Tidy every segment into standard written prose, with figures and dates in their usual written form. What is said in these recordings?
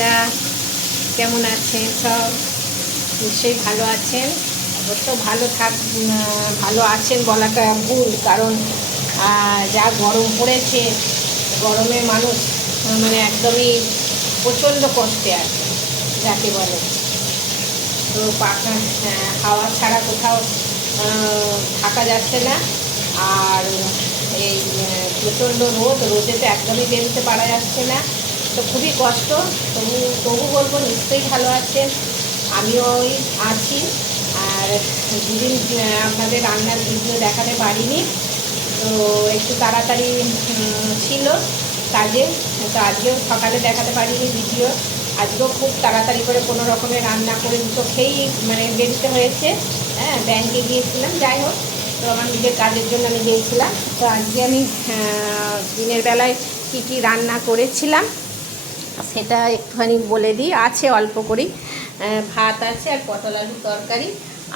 বন্ধুরা, কেমন আছেন? সব নিশ্চয়ই ভালো আছেন। অবশ্য ভালো আছেন বলাটা ভুল, কারণ যা গরম পড়েছে, গরমে মানুষ মানে একদমই প্রচণ্ড কষ্টে আছে যাকে বলে। তো পাখা হাওয়া ছাড়া কোথাও থাকা যাচ্ছে না। আর এই প্রচণ্ড রোদেতে একদমই বেরোতে পারা যাচ্ছে না। তো খুবই কষ্ট। তবু বলবো নিশ্চয়ই ভালো আছেন, আমিও ওই আছি। আর দুদিন আপনাদের রান্নার ভিডিও দেখাতে পারিনি, তো একটু তাড়াতাড়ি ছিল কাজে, তো আজকেও সকালে দেখাতে পারিনি ভিডিও। আজকেও খুব তাড়াতাড়ি করে কোনো রকমের রান্না করে দুটো খেয়েই মানে বেরোতে হয়েছে। ব্যাংকে গিয়েছিলাম, যাই হোক, তো আমার নিজের কাজের জন্য আমি গিয়েছিলাম। তো আজকে আমি দিনের বেলায় কী রান্না করেছিলাম সেটা একটুখানি বলে দিই। আছে অল্প করেই, ভাত আছে আর পটল আলুর তরকারি,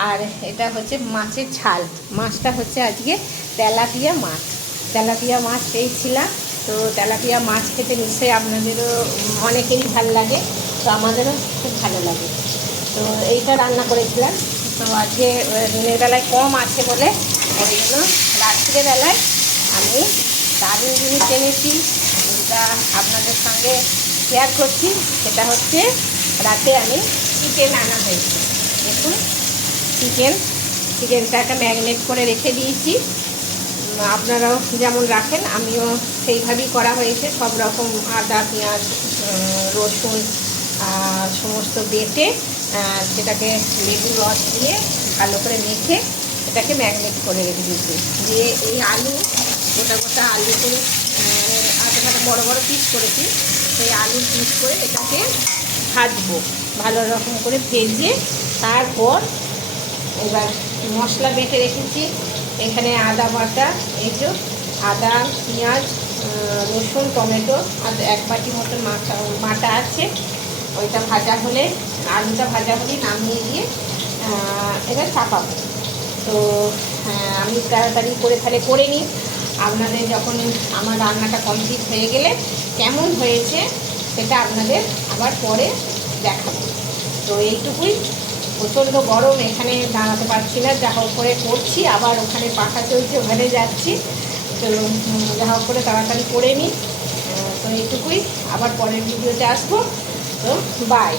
আর এটা হচ্ছে মাছের ঝাল। মাছটা হচ্ছে আজকে তেলাপিয়া মাছ পেয়েছিলাম। তো তেলাপিয়া মাছ খেতে নিশ্চয়ই আপনাদেরও অনেকেরই ভালো লাগে, তো আমাদেরও খুব ভালো লাগে। তো এইটা রান্না করেছিলাম। তো আজকে দিনের বেলায় কম আছে বলে ওই জন্য রাত্রিবেলায় আমি দারুণ জিনিস এনেছি, যেটা আপনাদের সঙ্গে শেয়ার করছি। সেটা হচ্ছে রাতে আমি চিকেন আনা হয়েছে। দেখুন, চিকেনটাকে ম্যারিনেট করে রেখে দিয়েছি। আপনারাও যেমন রাখেন আমিও সেইভাবেই করা হয়েছে। সব রকম আদা, পেঁয়াজ, রসুন সমস্ত বেটে সেটাকে লেবুর রস দিয়ে ভালো করে মেখে এটাকে ম্যারিনেট করে রেখে দিয়েছি। দিয়ে এই আলু গোটা আলু করে আধা বড় বড় পিস করেছি, সেই আলুর পিস করে এটাকে ভাজবো ভালো রকম করে ভেজে। তারপর এবার মশলা বেটে রেখেছি এখানে আদা বাটা, এই যে আদা, পেঁয়াজ, রসুন, টমেটো আর 1 বাটি মতন বাটা আছে। ওইটা ভাজা হলে, আলুটা ভাজা হলে নামিয়ে দিয়ে এটা চাপাবো। তো আমি তাড়াতাড়ি করে নিই। আপনাদের যখন আমার রান্নাটা কমপ্লিট হয়ে গেলে কেমন হয়েছে সেটা আপনাদের আবার পরে দেখাবো। তো এইটুকুই। প্রচণ্ড গরম, এখানে দাঁড়াতে পারছি না, যা হোক করে করছি। আবার ওখানে পাখা চলছে, ওখানে যাচ্ছি। তো যা হোক করে তাড়াতাড়ি করে নিই। তো এইটুকুই, আবার পরের ভিডিওতে আসবো। তো বাই।